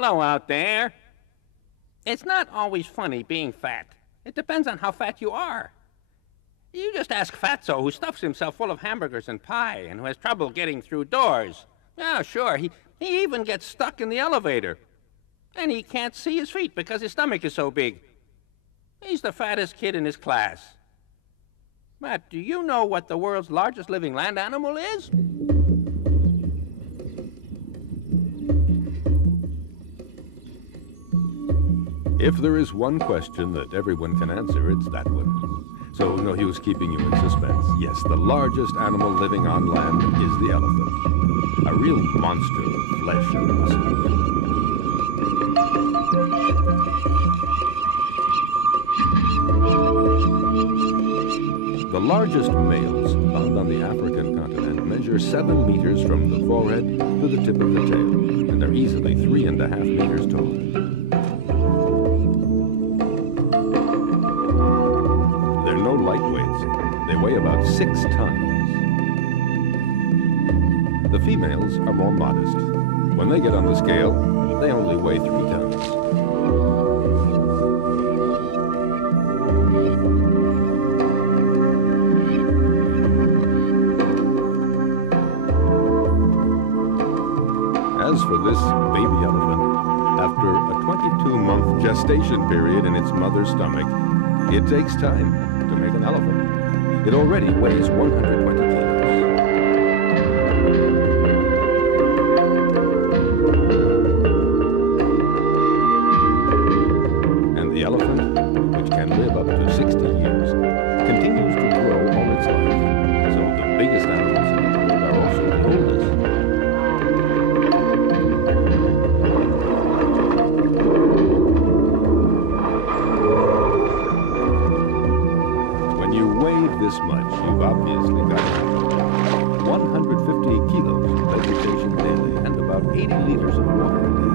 Hello out there. It's not always funny being fat. It depends on how fat you are. You just ask Fatso, who stuffs himself full of hamburgers and pie and who has trouble getting through doors. Oh, sure, he even gets stuck in the elevator. And he can't see his feet because his stomach is so big. He's the fattest kid in his class. But do you know what the world's largest living land animal is? If there is one question that everyone can answer, it's that one. So no use keeping you in suspense. Yes, the largest animal living on land is the elephant. A real monster of flesh and muscle. The largest males found on the African continent measure 7 meters from the forehead to the tip of the tail, and they're easily 3.5 meters tall. Lightweights. They weigh about 6 tons. The females are more modest. When they get on the scale, they only weigh 3 tons. As for this baby elephant, after a 22-month gestation period in its mother's stomach, it takes time to make an elephant. It already weighs 120 kilos. And the elephant, which can live up to 60 years, continues to grow all its life. So the biggest animals in the world are also the oldest. This much, you've obviously got 150 kilos of vegetation daily and about 80 liters of water a day.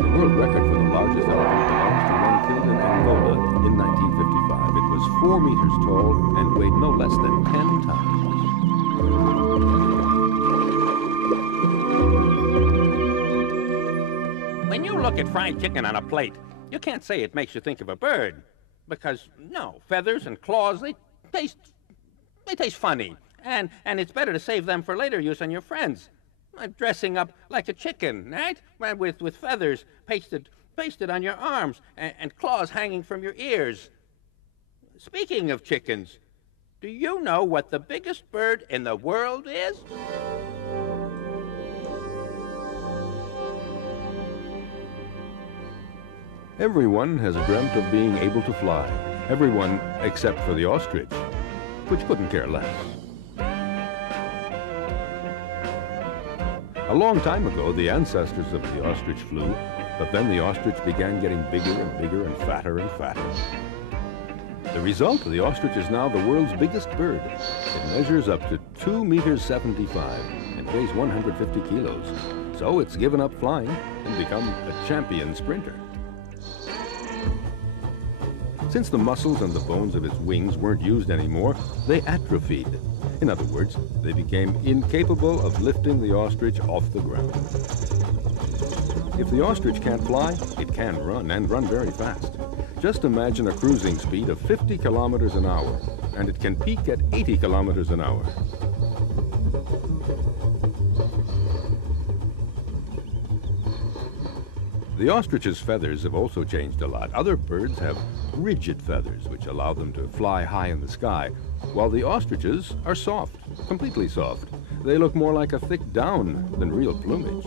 The world record for the largest elephant belongs to one killed in Angola in 1955. It was 4 meters tall and weighed no less than 10 tons. When you look at fried chicken on a plate, you can't say it makes you think of a bird. Because, no, feathers and claws, they taste funny. And it's better to save them for later use on your friends. Dressing up like a chicken, right? With feathers pasted on your arms and claws hanging from your ears. Speaking of chickens, do you know what the biggest bird in the world is? Everyone has dreamt of being able to fly. Everyone except for the ostrich, which couldn't care less. A long time ago, the ancestors of the ostrich flew, but then the ostrich began getting bigger and bigger and fatter and fatter. The result, the ostrich is now the world's biggest bird. It measures up to 2 meters 75 and weighs 150 kilos. So it's given up flying and become a champion sprinter. Since the muscles and the bones of its wings weren't used anymore, they atrophied. In other words, they became incapable of lifting the ostrich off the ground. If the ostrich can't fly, it can run, and run very fast. Just imagine a cruising speed of 50 kilometers an hour, and it can peak at 80 kilometers an hour. The ostrich's feathers have also changed a lot. Other birds have rigid feathers, which allow them to fly high in the sky, while the ostriches are soft, completely soft. They look more like a thick down than real plumage.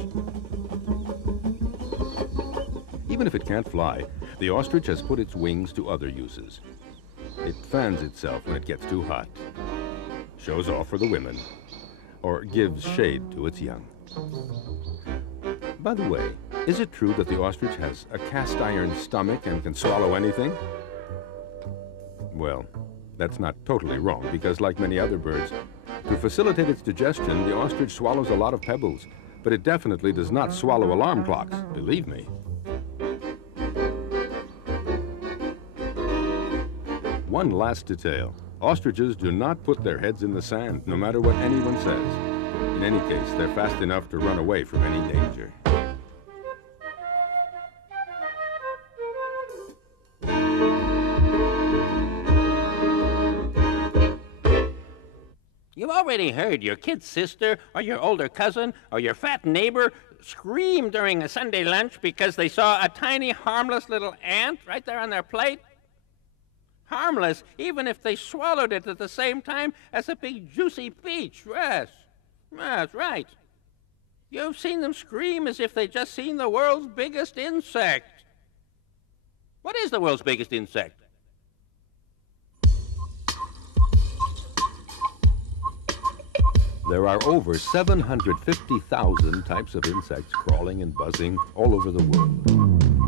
Even if it can't fly, the ostrich has put its wings to other uses. It fans itself when it gets too hot, shows off for the women, or gives shade to its young. By the way, is it true that the ostrich has a cast iron stomach and can swallow anything? Well, that's not totally wrong, because like many other birds, to facilitate its digestion, the ostrich swallows a lot of pebbles, but it definitely does not swallow alarm clocks, believe me. One last detail. Ostriches do not put their heads in the sand, no matter what anyone says. In any case, they're fast enough to run away from any danger. already heard your kid sister or your older cousin or your fat neighbor scream during a Sunday lunch because they saw a tiny, harmless little ant right there on their plate? Harmless, even if they swallowed it at the same time as a big, juicy peach. Yes, that's right. You've seen them scream as if they'd just seen the world's biggest insect. What is the world's biggest insect? There are over 750,000 types of insects crawling and buzzing all over the world.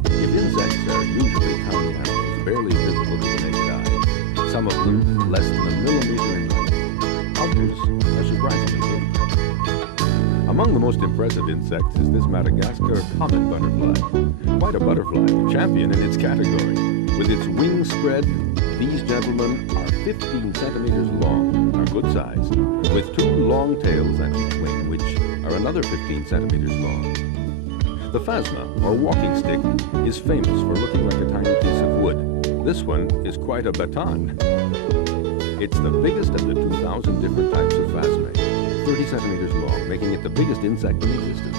If insects are usually tiny animals, barely visible to the naked eye, some of them less than a millimeter in length, others are surprisingly big. Among the most impressive insects is this Madagascar comet butterfly. Quite a butterfly, a champion in its category. With its wings spread, these gentlemen are 15 centimeters long, are good size, with 2 long tails on each wing, which are another 15 centimeters long. The phasma, or walking stick, is famous for looking like a tiny piece of wood. This one is quite a baton. It's the biggest of the 2,000 different types of phasmae, 30 centimeters long, making it the biggest insect in existence.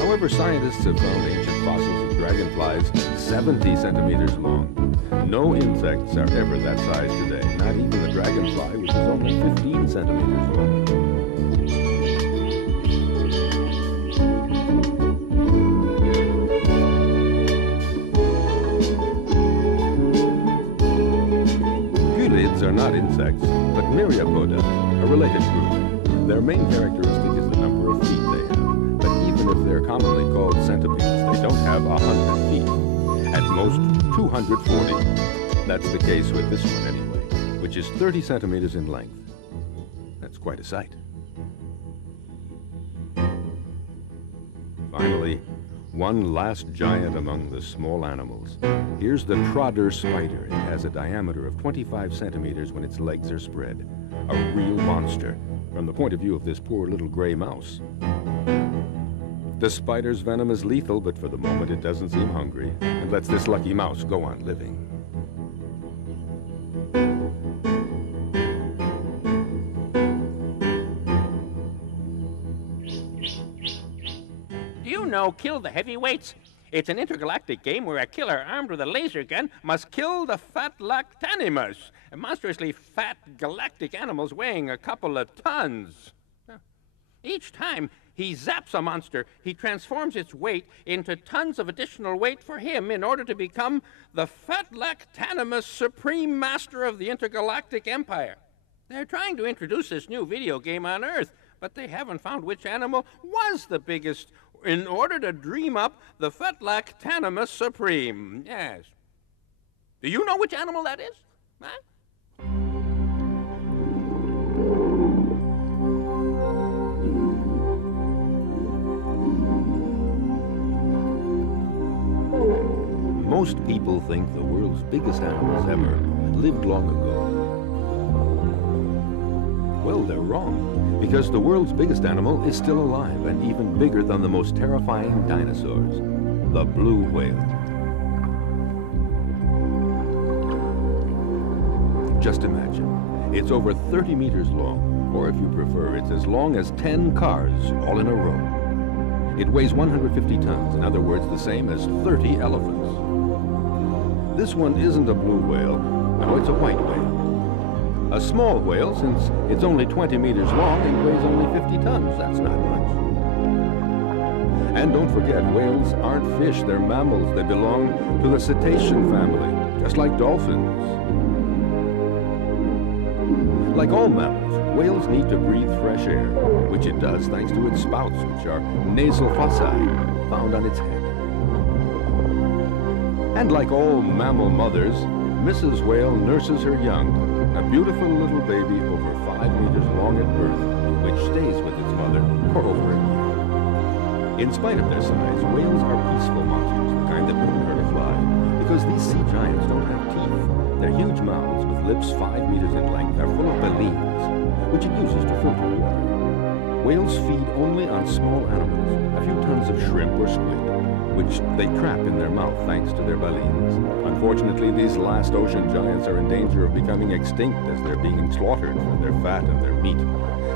However, scientists have found ancient fossils of dragonflies 70 centimeters long. No insects are ever that size today, not even the dragonfly, which is only 15 centimeters long. Gyrids are not insects, but myriapoda, a related group. Their main characteristic is the number of feet they have, but even if they're commonly called centipedes, they don't have 100 feet. At most, 240. That's the case with this one anyway, which is 30 centimeters in length. That's quite a sight. Finally, one last giant among the small animals. Here's the Trodder spider. It has a diameter of 25 centimeters when its legs are spread. A real monster, from the point of view of this poor little gray mouse. The spider's venom is lethal, but for the moment it doesn't seem hungry, and lets this lucky mouse go on living. Do you know Kill the Heavyweights? It's an intergalactic game where a killer armed with a laser gun must kill the fat lactanimus, monstrously fat galactic animals weighing a couple of tons. Each time he zaps a monster, he transforms its weight into tons of additional weight for him in order to become the fat lactanimus supreme master of the intergalactic empire. They're trying to introduce this new video game on Earth, but they haven't found which animal was the biggest in order to dream up the fat lactanimus supreme. Yes. Do you know which animal that is? Huh? Most people think the world's biggest animals ever lived long ago. Well, they're wrong, because the world's biggest animal is still alive and even bigger than the most terrifying dinosaurs, the blue whale. Just imagine, it's over 30 meters long, or if you prefer, it's as long as 10 cars all in a row. It weighs 150 tons, in other words, the same as 30 elephants. This one isn't a blue whale, no, it's a white whale. A small whale, since it's only 20 meters long and weighs only 50 tons. That's not much. And don't forget, whales aren't fish, they're mammals. They belong to the cetacean family, just like dolphins. Like all mammals, whales need to breathe fresh air, which it does thanks to its spouts, which are nasal fossae, found on its head. And like all mammal mothers, Mrs. Whale nurses her young, a beautiful little baby over 5 meters long at birth, which stays with its mother for over a year. In spite of their size, whales are peaceful monsters, the kind that wouldn't hurt a fly, because these sea giants don't have teeth. Their huge mouths, with lips 5 meters in length, are full of baleen, which it uses to filter water. Whales feed only on small animals, a few tons of shrimp or squid, which they trap in their mouth thanks to their balines. Unfortunately, these last ocean giants are in danger of becoming extinct as they're being slaughtered for their fat and their meat.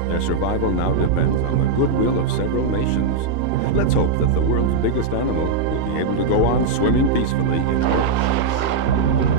Their survival now depends on the goodwill of several nations. Let's hope that the world's biggest animal will be able to go on swimming peacefully in our waters.